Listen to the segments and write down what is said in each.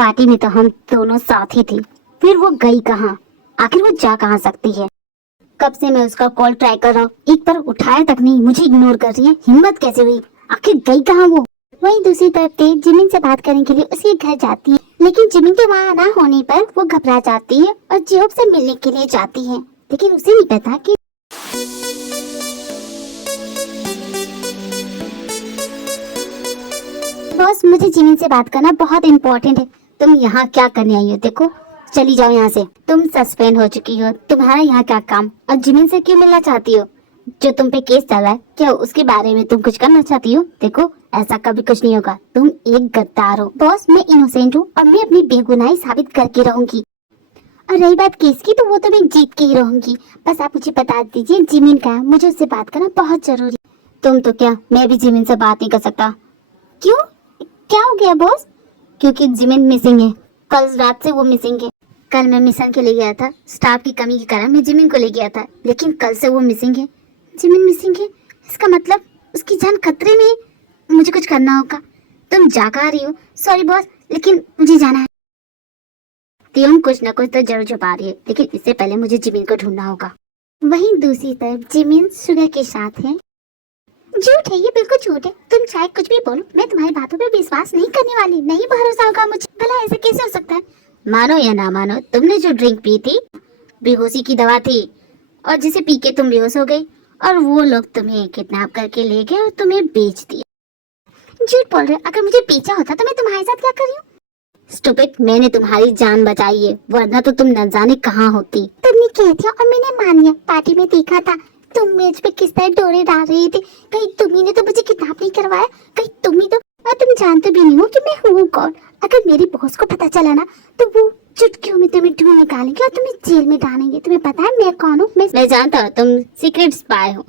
Party में तो हम दोनों साथ ही थे, फिर वो गई कहाँ? आखिर वो जा कहाँ सकती है? कब से मैं उसका कॉल ट्राई कर रहा हूँ, एक बार उठाया तक नहीं, मुझे इग्नोर कर रही है। हिम्मत कैसे हुई? आखिर गई कहाँ वो? वहीं दूसरी तरफ ते जिमिन से बात करने के लिए उसके घर जाती है, लेकिन जिमिन के वहाँ ना होने पर वो घबरा जाती है और जिहोब से मिलने के लिए जाती है, लेकिन उसे नहीं पता कि बॉस, मुझे जिमिन से बात करना बहुत इम्पोर्टेंट है। तुम यहाँ क्या करने आई हो? देखो, चली जाओ यहाँ से। तुम सस्पेंड हो चुकी हो, तुम्हारा यहाँ क्या काम? और जिमिन से क्यों मिलना चाहती हो? जो तुम पे केस चल रहा है, क्या उसके बारे में तुम कुछ करना चाहती हो? देखो, ऐसा कभी कुछ नहीं होगा, तुम एक गद्दार हो। बॉस, मैं इनोसेंट हूँ और मैं अपनी बेगुनाही साबित करके रहूंगी। और रही बात केस की, तो वो तो मैं जीत के ही रहूंगी। बस आप मुझे बता दीजिए जिमिन का है, मुझे उससे बात करना बहुत जरूरी। तुम तो क्या, मैं भी जिमिन से बात नहीं कर सकता। क्यों? क्या हो गया बॉस? क्योंकि जिमिन मिसिंग है, कल रात से वो मिसिंग है। कल मैं मिशन के लिए गया था, स्टाफ की कमी के कारण मैं जिमिन को ले गया था, लेकिन कल से वो मिसिंग है। जिमिन मिसिंग है, इसका मतलब उसकी जान खतरे में है। मुझे कुछ करना होगा। तुम जा कहाँ रही हो? सॉरी बॉस, लेकिन मुझे जाना है। तुम कुछ न कुछ तो जरूर छुपा रही है, लेकिन इससे पहले मुझे जिमिन को ढूंढना होगा। वहीं दूसरी तरफ जिमिन शुगर के साथ है। झूठ है, ये बिल्कुल झूठ है। तुम चाहे कुछ भी बोलो, मैं तुम्हारी बातों पे विश्वास नहीं करने वाली। नहीं भरोसा होगा मुझे। भला ऐसे कैसे हो सकता है? मानो या ना मानो, तुमने जो ड्रिंक पी थी, बेहोशी की दवा थी, और जिसे पी के तुम बेहोश हो गई, और वो लोग तुम्हें किडनैप करके ले गए और तुम्हें बेच दिया। झूठ बोल रहे हो। अगर मुझे बेचा होता तो मैं तुम्हारे साथ क्या कर रही हूँ? स्टूपिड, मैंने तुम्हारी जान बचाई है, वरना तो तुम न जाने कहाँ होती। तुमने कह दिया और मैंने मान लिया। पार्टी में देखा था तुम मेज पे किस तरह डोरे डाल रही थी। कहीं तुम्ही ने तो मुझे किडनैप नहीं करवाया? कहीं तुम्ही तो, और तुम जानते भी नहीं हो कि मैं हूँ कौन। अगर मेरे बॉस को पता चला ना, तो वो चुटकियों में तुम्हें ढूंढ निकालेंगे और तुम्हें जेल में डालेंगे। तुम्हें पता है मैं कौन हूँ? मैं जानता हूँ तुम सीक्रेट स्पाई हो।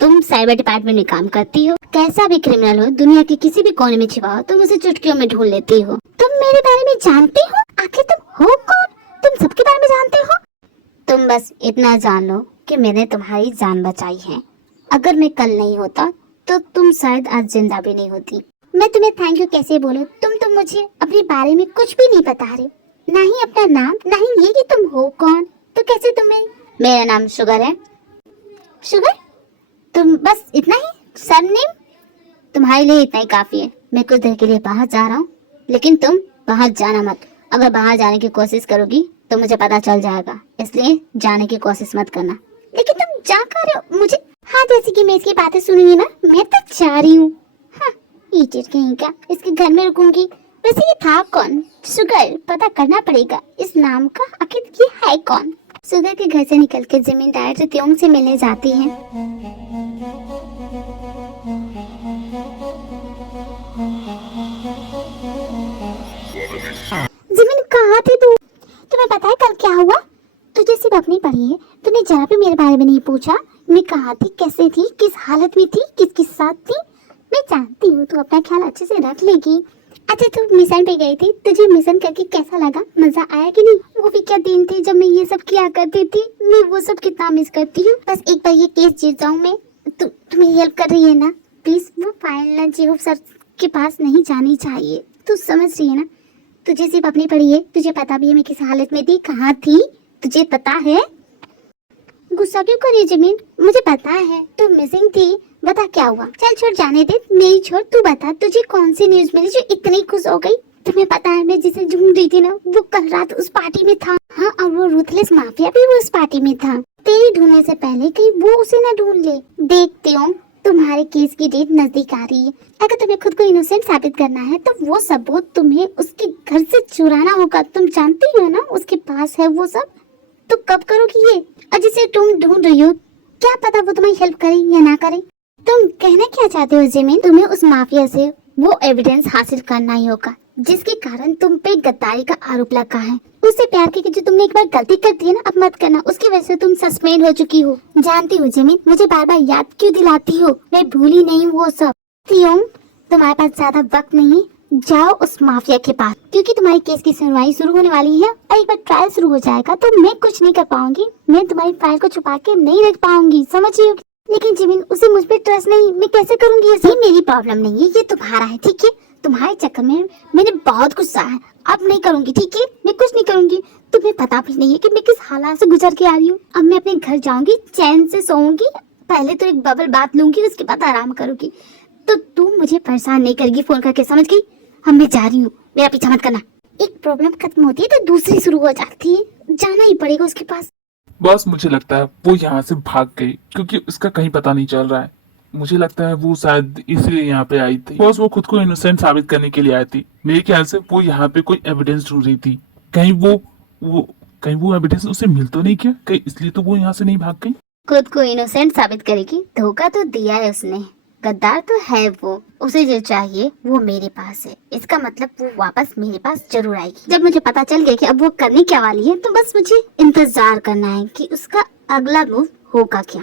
तुम साइबर डिपार्टमेंट में काम करती हो। कैसा भी क्रिमिनल हो, दुनिया के किसी भी कोने में छिपा हो, तुम उसे चुटकियों में ढूंढ लेती हो। तुम मेरे बारे में जानते हो? आखिर तुम हो कौन? तुम सबके बारे में जानते हो? तुम बस इतना जान लो कि मैंने तुम्हारी जान बचाई है। अगर मैं कल नहीं होता तो तुम शायद आज जिंदा भी नहीं होती। मैं तुम्हें थैंक यू कैसे बोलूं? तुम तो मुझे अपने बारे में कुछ भी नहीं बता रहे, ना ही अपना नाम, ना ही ये कि तुम हो कौन। तो कैसे तुम्हें? मेरा नाम शुगर है। शुगर? तुम बस इतना ही सरनेम? तुम्हारे लिए इतना ही काफी है। मैं कुछ देर के लिए बाहर जा रहा हूँ, लेकिन तुम बाहर जाना मत। अगर बाहर जाने की कोशिश करोगी तो मुझे पता चल जाएगा, इसलिए जाने की कोशिश मत करना। लेकिन तुम जा कर रहे हो? मुझे, हाँ, जैसे कि मैं इसकी बातें सुनी ना, मैं तो जा रही हूँ। हाँ, इडियट कहीं का, इसके घर में रुकूंगी। वैसे ये था कौन? शुगर, पता करना पड़ेगा इस नाम का, आखिर ये है कौन? शुगर के घर से निकल के जिमिन डायरेक्टर त्योंग से मिलने जाती है। जिमिन, कहाँ थी तू? तुम्हें पता है कल क्या हुआ? तुझे सिर्फ अपनी पड़ी है, तूने जरा भी मेरे बारे में नहीं पूछा। मैं कहाँ थी, कैसे थी, किस हालत में थी, किसके साथ थी? मैं जानती हूँ तू अपना ख्याल अच्छे से रख लेगी। अच्छा, तू मिशन पे गई थी, तुझे मिशन करके कैसा लगा? मजा आया कि नहीं? वो भी क्या दिन थे जब मैं ये सब किया करती थी। मैं वो सब कितना मिस करती हूँ। बस एक बार ये केस जीत जाऊँ मैं। तुम्हें हेल्प कर रही है ना? प्लीज, वो फाइल ना जिहोब सर के पास नहीं जानी चाहिए। तू समझ रही है ना? तुझे सिर्फ अपनी पड़ी है, तुझे पता भी है मैं किस हालत में थी, कहाँ थी, तुझे पता है। गुस्सा क्यों कर रही है जिमिन? मुझे पता है तू मिसिंग थी। बता क्या हुआ? चल छोड़, जाने दे, मेरी छोड़। तू बता, तुझे कौन सी न्यूज़ मिली जो इतनी खुश हो गई? तुम्हें पता है मैं जिसे ढूंढ रही थी ना, वो कल रात उस पार्टी में था। हाँ, और वो रूथलेस माफिया भी वो उस पार्टी में था। तेरे ढूंढने से पहले कहीं वो उसे ना ढूंढ ले। देखती हूँ, तुम्हारे केस की डेट नजदीक आ रही है। अगर तुम्हें खुद को इनोसेंट साबित करना है तो वो सबूत तुम्हें उसके घर से चुराना होगा। तुम जानती हो ना उसके पास है वो सब। तो कब करोगी ये? और जिसे तुम ढूंढ रही हो, क्या पता वो तुम्हें हेल्प करे या ना करे। तुम कहना क्या चाहते हो जिमिन? तुम्हें उस माफिया से वो एविडेंस हासिल करना ही होगा जिसके कारण तुम पे गद्दारी का आरोप लगा है। उससे प्यार के जो तुमने एक बार गलती कर दी है ना, अब मत करना। उसकी वजह से तुम सस्पेंड हो चुकी हो। जानती हो जिमिन, मुझे बार बार याद क्यों दिलाती हो? मैं भूली नहीं वो सब। तुम्हारे पास ज्यादा वक्त नहीं है, जाओ उस माफिया के पास, क्योंकि तुम्हारे केस की सुनवाई शुरू होने वाली है और एक बार ट्रायल शुरू हो जाएगा तो मैं कुछ नहीं कर पाऊंगी। मैं तुम्हारी फाइल को छुपा के नहीं रख पाऊंगी, समझ रही हो? लेकिन जिमिन, उसे मुझ पे ट्रस्ट नहीं, मैं कैसे करूंगी? ये मेरी प्रॉब्लम नहीं है, ये तुम्हारा है, ठीक है? तुम्हारे चक्कर में मैंने बहुत गुस्सा है, अब नहीं करूंगी, ठीक है? मैं कुछ नहीं करूंगी। तुम्हें पता भी नहीं है कि मैं किस हालात से गुजर के आ रही हूँ। अब मैं अपने घर जाऊंगी, चैन से सोऊंगी, पहले तो एक बबल बात लूंगी, उसके बाद आराम करूंगी। तो तू मुझे परेशान नहीं करेगी फोन करके, समझ गई? अब मैं जा रही हूँ, मेरा पीछा मत करना। एक प्रॉब्लम खत्म होती है तो दूसरी शुरू हो जाती है, जाना ही पड़ेगा उसके पास। बॉस मुझे लगता है वो यहाँ से भाग गई क्योंकि उसका कहीं पता नहीं चल रहा है। मुझे लगता है वो शायद इसलिए यहाँ पे आई थी। बॉस वो खुद को इनोसेंट साबित करने के लिए आई थी। मेरे ख्याल से वो यहाँ पे कोई एविडेंस ढूंढ रही थी। कहीं वो एविडेंस उसे मिल तो नहीं, क्या कहीं इसलिए तो वो यहाँ से नहीं भाग गई। खुद को इनोसेंट साबित करेगी? धोखा तो दिया है उसने, गद्दार तो है वो। उसे जो चाहिए वो मेरे पास है, इसका मतलब वो वापस मेरे पास जरूर आएगी। जब मुझे पता चल गया कि अब वो करने क्या वाली है, तो बस मुझे इंतजार करना है कि उसका अगला मूव होगा क्या।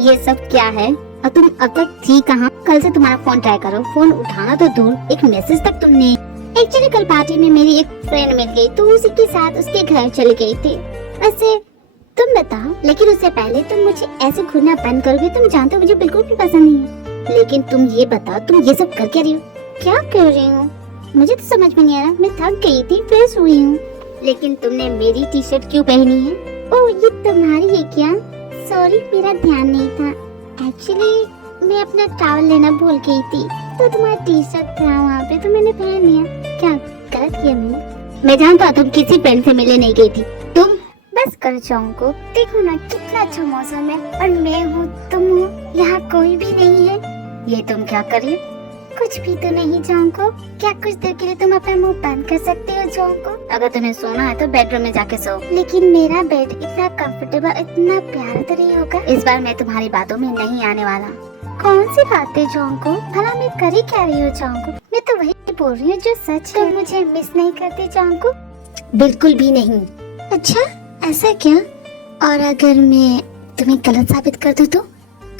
ये सब क्या है? और तुम अब तक थी कहाँ? कल से तुम्हारा फोन ट्राई करो, फोन उठाना तो दूर, एक मैसेज तक तुमने। एक्चुअली कल पार्टी में मेरी एक फ्रेंड मिल गई तो उसी के साथ उसके घर चली गई थी। वैसे तुम बताओ, लेकिन उससे पहले तुम मुझे ऐसे घूरना बंद करोगे? तुम जानते हो मुझे बिल्कुल भी पसंद नहीं है। लेकिन तुम ये बताओ, तुम ये सब कर क्या रही हो? क्या कर रही हो मुझे तो समझ में नहीं आ रहा। मैं थक गई थी, फ्रेश हुई हूँ। लेकिन तुमने मेरी टी शर्ट क्यों पहनी है? ओह ये तुम्हारी है क्या? सॉरी मेरा ध्यान नहीं था। एक्चुअली मैं अपना टॉवल लेना भूल गई थी, तो तुम्हारा टी शर्ट था वहाँ पे तो मैंने पहन लिया। क्या गलत किया मैंने? मैं जानता हूँ तुम किसी फ्रेंड से मिलने नहीं गई थी। तुम बस कर जाऊँ को देखो ना, कितना अच्छा मौसम है और मैं हूँ, तुम हो, यहाँ कोई भी नहीं है। ये तुम क्या कर रही हो? कुछ भी तो नहीं जाऊंको। क्या कुछ देर के लिए तुम अपना मुंह बंद कर सकते हो जाऊंको? अगर तुम्हें सोना है तो बेडरूम में जाके सो। लेकिन मेरा बेड इतना कंफर्टेबल, इतना प्यारा तो नहीं होगा। इस बार मैं तुम्हारी बातों में नहीं आने वाला। कौन सी बातें जाऊंको? भला मैं कर ही क्या रही हूँ जाऊंको? मैं तो वही बोल रही हूँ जो सच है। मुझे मिस नहीं करती जाऊंको? बिल्कुल भी नहीं। अच्छा ऐसा क्या? और अगर मैं तुम्हें गलत साबित कर दूँ तो?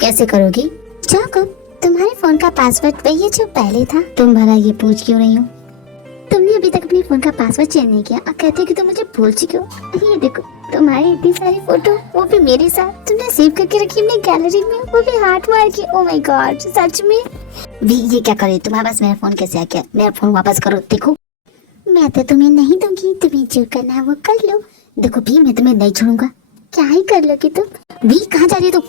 कैसे करोगी? जाऊंको तुम्हारे फोन का पासवर्ड वही है जो पहले था। तुम भला ये पूछ क्यों रही हो? तुमने अभी तक अपने फोन का पासवर्ड चेंज नहीं किया और कहते कि तुम मुझे भूल चुके हो। ये देखो तुम्हारी इतनी सारी फोटो, वो भी मेरे साथ, तुमने सेव करके रखी अपनी गैलरी में, वो भी हार्ट मार के। ओह माय गॉड सच में भी ये क्या करे? तुम्हारे पास मेरा फोन कैसे आ गया? मेरा फोन वापस करो। देखो मैं तो तुम्हें नहीं दूंगी, तुम्हें जो करना है वो कर लो। देखो भी मैं तुम्हें नहीं छोड़ूंगा। क्या ही कर लोगी तुम? भी कहाँ जा रही है तुम?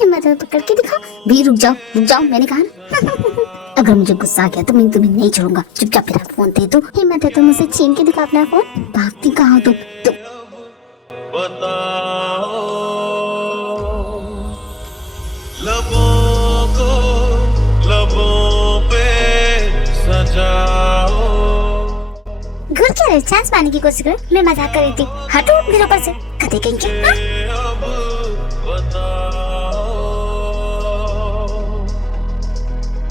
हिम्मत पकड़ के दिखा। भी रुक जाओ मैंने कहा ना। अगर मुझे गुस्सा आ गया तो मैं तुम्हें नहीं छोड़ूंगा। चुपचाप मेरा फोन दे दो। हिम्मत है तो मुझसे छीन के दिखा अपना फोन। भागती कहाँ हो तुम? बताओ लबों को लबों पे सजाओ। घर क्या रहे? चांस पाने की कोशिश करो। मैं मजाक कर रही थी। हटो मेरे ऊपर से, कदे कहीं के। अब बताओ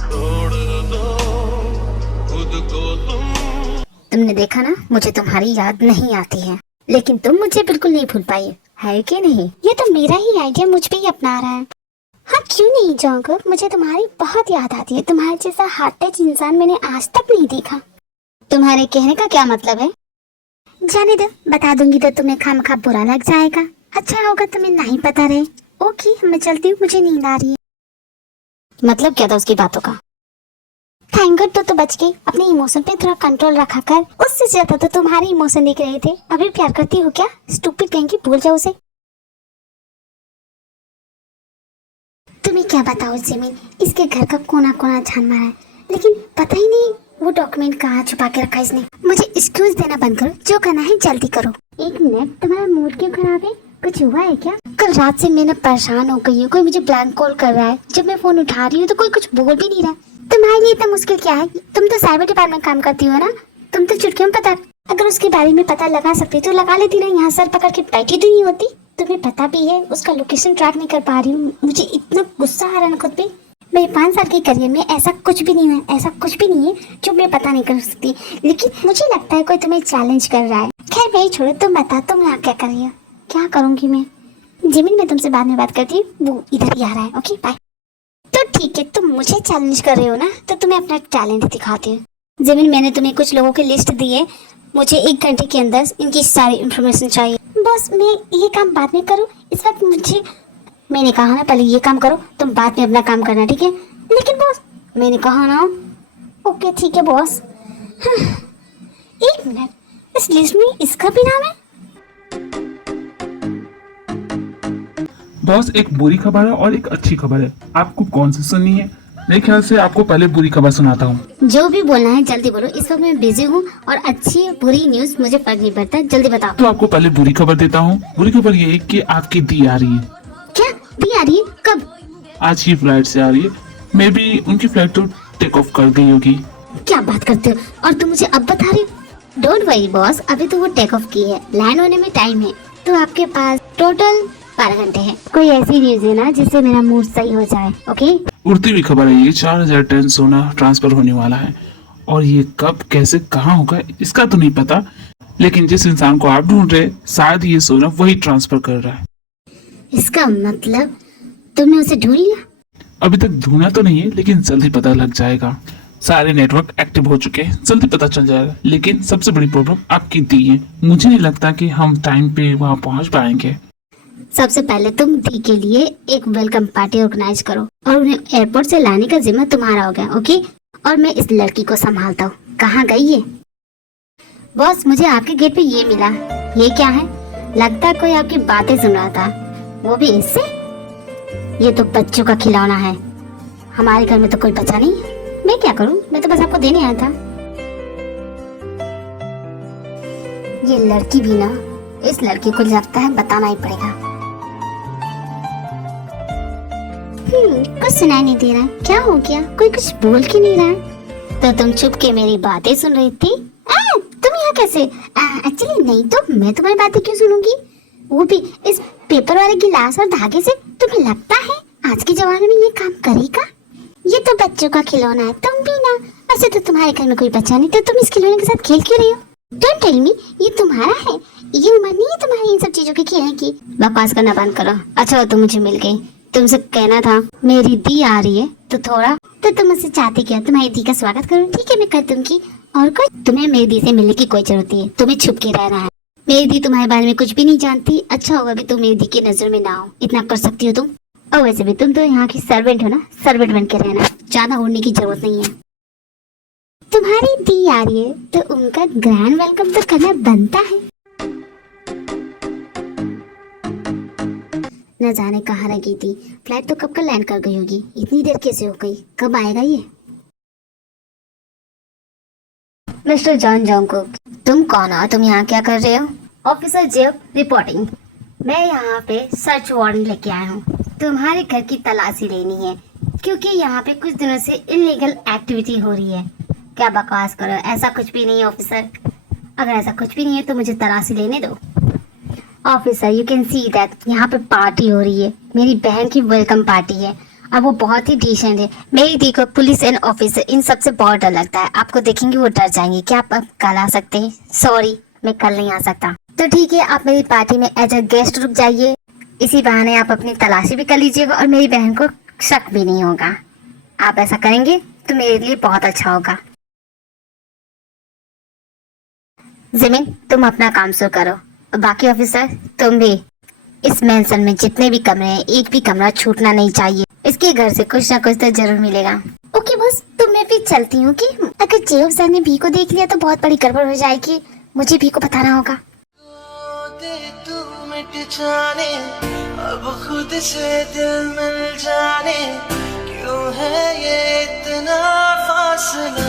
छोड़ दो खुद को तुमने देखा ना, मुझे तुम्हारी याद नहीं आती है, लेकिन तुम मुझे बिल्कुल नहीं भूल पाई है कि नहीं? ये तो मेरा ही आइडिया मुझ पे ही अपना रहा है। हाँ क्यों नहीं जाऊंगा, मुझे तुम्हारी बहुत याद आती है। तुम्हारे जैसा हार्ट टच इंसान मैंने आज तक नहीं देखा। तुम्हारे कहने का क्या मतलब है? जाने दो, बता दूंगी तो तुम्हें खामखा बुरा लग जाएगा। अच्छा होगा तुम्हें नहीं पता रहे। ओके मैं चलती हूँ, मुझे नींद आ रही है। मतलब क्या था उसकी बातों का? थैंक गॉड तो बच गई। अपने इमोशन पे थोड़ा कंट्रोल रखा कर। उससे ज्यादा तो तुम्हारे इमोशन दिख रहे थे। अभी प्यार करती हो क्या? स्टूपिड कहेंगी, भूल जाओ उसे। तुम्हें क्या बताओ जिमिन, इसके घर का कोना कोना छान मारा है, लेकिन पता ही नहीं वो डॉक्यूमेंट कहाँ छुपा के रखा इसने। मुझे एक्सक्यूज देना बंद करो, जो करना है जल्दी करो। एक मिनट, तुम्हारा मूड क्यों खराब है? कुछ हुआ है क्या? कल रात से मैं परेशान हो गई हूँ। कोई मुझे ब्लैंक कॉल कर रहा है, जब मैं फोन उठा रही हूँ तो कोई कुछ बोल भी नहीं रहा। तुम्हारे लिए इतना मुश्किल क्या है? तुम तो साइबर डिपार्टमेंट काम करती हो ना, तुम तो चुटकियों में पता, अगर उसके बारे में पता लगा सकती तो लगा लेती ना। यहाँ सर पकड़ के बैठी तो नहीं होती। तुम्हें पता भी है उसका लोकेशन ट्रैक नहीं कर पा रही हूँ। मुझे इतना गुस्सा आ रहा है खुद पे। मेरे 5 साल के करियर में ऐसा कुछ भी नहीं है, ऐसा कुछ भी नहीं है जो मैं पता नहीं कर सकती, लेकिन मुझे लगता है कोई तुम्हें चैलेंज कर रहा है। खैर मैं छोड़ो, तुम बता तुम यहाँ क्या कर रही हो? क्या करूंगी मैं? जिमिन मैं तुमसे बाद में बात करती हूँ, वो इधर ही आ रहा है। Okay bye. तो ठीक है, तुम मुझे चैलेंज कर रहे हो ना, तो तुम्हें अपना टैलेंट दिखाती हूँ। जिमिन, मैंने तुम्हें कुछ लोगों की लिस्ट दी है, मुझे 1 घंटे के अंदर इनकी सारी इन्फॉर्मेशन चाहिए। बॉस, मैं ये काम बाद में करूँ, इस वक्त मैंने कहा ना पहले ये काम करो, तुम बाद में अपना काम करना, ठीक है? लेकिन बॉस, मैंने कहा ना। ओके ठीक है बॉस। 1 मिनट, इस लिस्ट में इसका भी नाम है? बॉस, एक बुरी खबर है और एक अच्छी खबर है, आपको कौन सी सुननी है? मेरे ख्याल से आपको पहले बुरी खबर सुनाता हूँ। जो भी बोलना है जल्दी बोलो, इस वक्त मैं बिजी हूँ और अच्छी बुरी न्यूज मुझे फर्क नहीं पड़ता, जल्दी बताओ। तो आपको पहले बुरी खबर देता हूँ। बुरी खबर ये है कि आपकी दी आ रही है। क्या दी आ रही है? कब? आज की फ्लाइट से आ रही है। मे बी उनकी फ्लाइट तो टेक ऑफ कर गई होगी। क्या बात करते हो, और तुम मुझे अब बता रहे हो? डोंट वरी बॉस, अभी तो वो टेक ऑफ की है, लैंड होने में टाइम है, तो आपके पास टोटल 12 घंटे हैं। कोई ऐसी न्यूज है ना जिससे मेरा मूड सही हो जाए, ओके? उड़ती हुई खबर है, ये 4000 टन सोना ट्रांसफर होने वाला है, और ये कब, कैसे, कहाँ होगा इसका तो नहीं पता, लेकिन जिस इंसान को आप ढूंढ रहे शायद ये सोना वही ट्रांसफर कर रहा है। इसका मतलब तुमने उसे ढूंढ लिया? अभी तक ढूंढा तो नहीं है, लेकिन जल्दी पता लग जाएगा। सारे नेटवर्क एक्टिव हो चुके हैं, जल्दी पता चल जाएगा। लेकिन सबसे बड़ी प्रॉब्लम आपकी दी है, मुझे नहीं लगता कि हम टाइम पे वहाँ पहुँच पाएंगे। सबसे पहले तुम दी के लिए एक वेलकम पार्टी ऑर्गेनाइज करो और उन्हें एयरपोर्ट से लाने का जिम्मा तुम्हारा हो गया, ओके? और मैं इस लड़की को संभालता हूँ। कहाँ गई है? बॉस, मुझे आपके गेट पे ये मिला। ये क्या है? लगता है कोई आपकी बातें सुन रहा था, वो भी इससे। ये तो बच्चों का खिलौना है, हमारे घर में तो कोई बच्चा नहीं है। मैं क्या करूँ, मैं तो बस आपको देने आया था। ये लड़की भी ना, इस लड़की को लगता है बताना ही पड़ेगा। कुछ सुनाई नहीं दे रहा है, क्या हो गया? कोई कुछ बोल क्यों नहीं रहा है? तो तुम चुप के मेरी बातें सुन रही थी? तुम यहाँ कैसे? एक्चुअली नहीं तो मैं तुम्हारी बातें क्यों सुनूंगी, वो भी इस पेपर वाले गिलास और धागे से? तुम्हें लगता है आज के जमाने में ये काम करेगा? ये तो बच्चों का खिलौना है, तुम भी ना। वैसे तो तुम्हारे घर में कोई बच्चा नहीं, तो तुम इस खिलौने के साथ खेल क्यों रही हो? डोंट टेल मी, ये तुम्हारा है, ये उम्र नहीं है तुम्हारी इन सब चीजों के खेलने की। बकवास करना बंद करो। अच्छा तुम मुझे मिल गई, तुमसे कहना था मेरी दी आ रही है, तो तुम मुझसे चाहती क्या? तुम्हारी दी का स्वागत करूं? ठीक है, मैं कर दूंगी। और कुछ? तुम्हें मेरी दी से मिलने की कोई जरूरत नहीं है, तुम्हें छुप के रहना है। मेरी दी तुम्हारे बारे में कुछ भी नहीं जानती। अच्छा होगा कि तुम मेरी दी की नजर में ना हो, इतना कर सकती हो तुम। और वैसे भी तुम तो यहाँ की सर्वेंट हो ना, सर्वेंट बन के रहना, ज्यादा उड़ने की जरूरत नहीं है। तुम्हारी दी आ रही है तो उनका ग्रैंड वेलकम तो करना बनता है। न जाने कहाँ रह गई थी, फ्लाइट तो कब का लैंड कर गई होगी, इतनी देर कैसे हो गई? कब आएगा ये? मिस्टर जॉन जॉनकुक, तुम कौन हो? तुम यहाँ क्या कर रहे हो? ऑफिसर जेब रिपोर्टिंग। मैं यहाँ पे सर्च वारंट लेके आया हूँ, तुम्हारे घर की तलाशी लेनी है, क्योंकि यहाँ पे कुछ दिनों से इलीगल एक्टिविटी हो रही है। क्या बकवास करो, ऐसा कुछ भी नहीं है ऑफिसर। अगर ऐसा कुछ भी नहीं है तो मुझे तलाशी लेने दो। Officer, you can see that यहाँ पे पार्टी हो रही है, मेरी बहन की वेलकम पार्टी है, अब वो बहुत ही डिसेंट है। मेरी दी को पुलिस एंड ऑफिसर इन सबसे बहुत डर लगता है, आपको देखेंगे वो डर जाएंगे। क्या आप कल आ सकते हैं? सॉरी, मैं कल नहीं आ सकता। तो ठीक है, आप मेरी पार्टी में एज अ गेस्ट रुक जाइए, इसी बहाने आप अपनी तलाशी भी कर लीजिएगा और मेरी बहन को शक भी नहीं होगा। आप ऐसा करेंगे तो मेरे लिए बहुत अच्छा होगा। जिमिन, तुम अपना काम शुरू करो, और बाकी ऑफिसर तुम भी। इस मेंशन में जितने भी कमरे हैं, एक भी कमरा छूटना नहीं चाहिए। इसके घर से कुछ ना कुछ तो जरूर मिलेगा। ओके बॉस, तो मैं फिर चलती हूँ कि अगर जेब सर ने भी को देख लिया तो बहुत बड़ी गड़बड़ हो जाएगी, मुझे भी को बताना होगा। तू मिट जाने, अब खुद से दिल मिल जाने, क्यों है ये इतना फासला?